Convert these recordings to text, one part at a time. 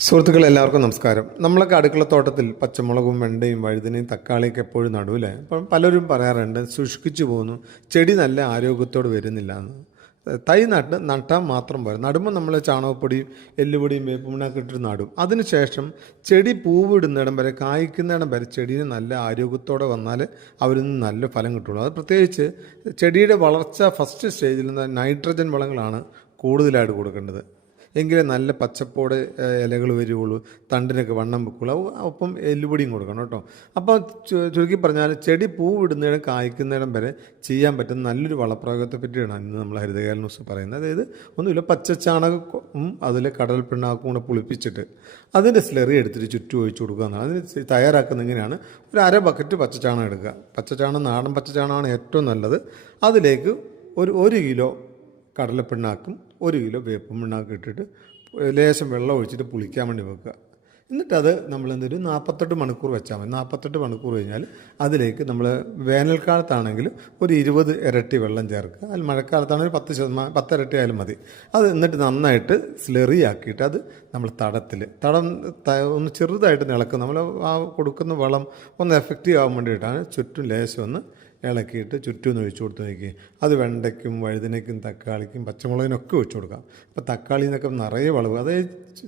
സുഹൃത്തുക്കളെ എല്ലാവർക്കും നമസ്കാരം. നമ്മളൊക്കെ അടുക്കളത്തോട്ടത്തിൽ പച്ചമുളകും വെണ്ടയും വഴുതനയും തക്കാളിയൊക്കെ എപ്പോഴും നടുവില്ലേ. അപ്പം പലരും പറയാറുണ്ട് ശുഷ്കിച്ചു പോകുന്നു, ചെടി നല്ല ആരോഗ്യത്തോട് വരുന്നില്ല എന്ന്. തൈ നട്ടാൽ മാത്രം പോരാ, നടുമ്പോൾ നമ്മൾ ചാണകപ്പൊടിയും എല്ലുപൊടിയും വേപ്പുമണ്ണൊക്കെ ഇട്ടിട്ട് നടും. അതിനുശേഷം ചെടി പൂവിടുന്നിടം വരെ കായ്ക്കുന്നിടം വരെ ചെടീന് നല്ല ആരോഗ്യത്തോടെ വന്നാൽ അവരിൽ നിന്ന് നല്ല ഫലം കിട്ടുള്ളൂ. അത് പ്രത്യേകിച്ച് ചെടിയുടെ വളർച്ച ഫസ്റ്റ് സ്റ്റേജിൽ നിന്ന് നൈട്രജൻ വളങ്ങളാണ് കൂടുതലായിട്ട് കൊടുക്കേണ്ടത്. എങ്കിലേ നല്ല പച്ചപ്പോടെ ഇലകൾ വരികയുള്ളൂ, തണ്ടിനൊക്കെ വണ്ണം വെക്കുള്ളൂ. ഒപ്പം എല്ലുപൊടിയും കൊടുക്കണം കേട്ടോ. അപ്പോൾ ചുരുക്കി പറഞ്ഞാൽ ചെടി പൂവിടുന്നതിനും കായ്ക്കുന്നതിനും വരെ ചെയ്യാൻ പറ്റുന്ന നല്ലൊരു വളപ്രയോഗത്തെ പറ്റിയാണ് ഇന്ന് നമ്മൾ ഹരിതകേരള ന്യൂസ് പറയുന്നത്. അതായത് ഒന്നുമില്ല, പച്ചച്ചാണകവും അതിൽ കടൽ പിണ്ണാക്കും കൂടെ പുളിപ്പിച്ചിട്ട് അതിൻ്റെ സ്ലെറി എടുത്തിട്ട് ചുറ്റും ഒഴിച്ചു കൊടുക്കുക എന്നാണ്. അതിന് തയ്യാറാക്കുന്ന ഇങ്ങനെയാണ്: ഒരു അര ബക്കറ്റ് പച്ചച്ചാണകം എടുക്കുക. പച്ചച്ചാണകം, നാടൻ പച്ചച്ചാണകമാണ് ഏറ്റവും നല്ലത്. അതിലേക്ക് ഒരു കിലോ കടലപ്പിണ്ണാക്കും 1 കിലോ വേപ്പും പിണ്ണാക്കും ഇട്ടിട്ട് ലേശം വെള്ളം ഒഴിച്ചിട്ട് പുളിക്കാൻ വേണ്ടി വെക്കുക. എന്നിട്ടത് നമ്മളെന്തൊരു 48 മണിക്കൂർ വെച്ചാൽ മതി. 48 മണിക്കൂർ കഴിഞ്ഞാൽ അതിലേക്ക് നമ്മൾ വേനൽക്കാലത്താണെങ്കിൽ ഒരു 20 ഇരട്ടി വെള്ളം ചേർക്കുക. അതിൽ മഴക്കാലത്താണെങ്കിൽ 10 ഇരട്ടി ആയാലും മതി. അത് എന്നിട്ട് നന്നായിട്ട് സ്ലെറി ആക്കിയിട്ട് അത് നമ്മൾ തടം ഒന്ന് ചെറുതായിട്ട് ഇളക്കുക. നമ്മൾ ആ കൊടുക്കുന്ന വളം ഒന്ന് എഫക്റ്റീവ് ആകാൻ വേണ്ടിയിട്ടാണ്. ചുറ്റും ലേശം ഒന്ന് ഇളക്കിയിട്ട് ചുറ്റും ഒഴിച്ചു കൊടുത്ത് നോക്കി. അത് വെണ്ടയ്ക്കും വഴുതനയ്ക്കും തക്കാളിക്കും പച്ചമുളകിനൊക്കെ ഒഴിച്ചു കൊടുക്കാം. അപ്പോൾ തക്കാളിയിൽ നിന്നൊക്കെ നിറയെ വളവ്. അത്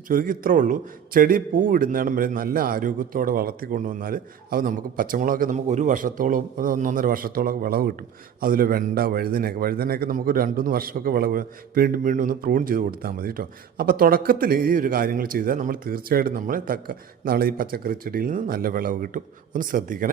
ചുരുക്കി ഇത്രേ ഉള്ളൂ. ചെടി പൂ ഇടുന്നിടം വരെ നല്ല ആരോഗ്യത്തോടെ വളർത്തിക്കൊണ്ടുവന്നാൽ അത് നമുക്ക് പച്ചമുളകൊക്കെ നമുക്ക് 1 വർഷത്തോളം 1.5 വർഷത്തോളം വിളവ് കിട്ടും. അതിൽ വെണ്ട വഴുതനയൊക്കെ നമുക്ക് 2-3 വർഷമൊക്കെ വിളവ് വീണ്ടും ഒന്ന് പ്രൂൺ ചെയ്ത് കൊടുത്താൽ മതി കേട്ടോ. അപ്പോൾ തുടക്കത്തിൽ ഈ ഒരു കാര്യങ്ങൾ ചെയ്താൽ നമ്മൾ തീർച്ചയായിട്ടും നാളെ ഈ പച്ചക്കറി ചെടിയിൽ നിന്ന് നല്ല വിളവ് കിട്ടും. ഒന്ന് ശ്രദ്ധിക്കണം.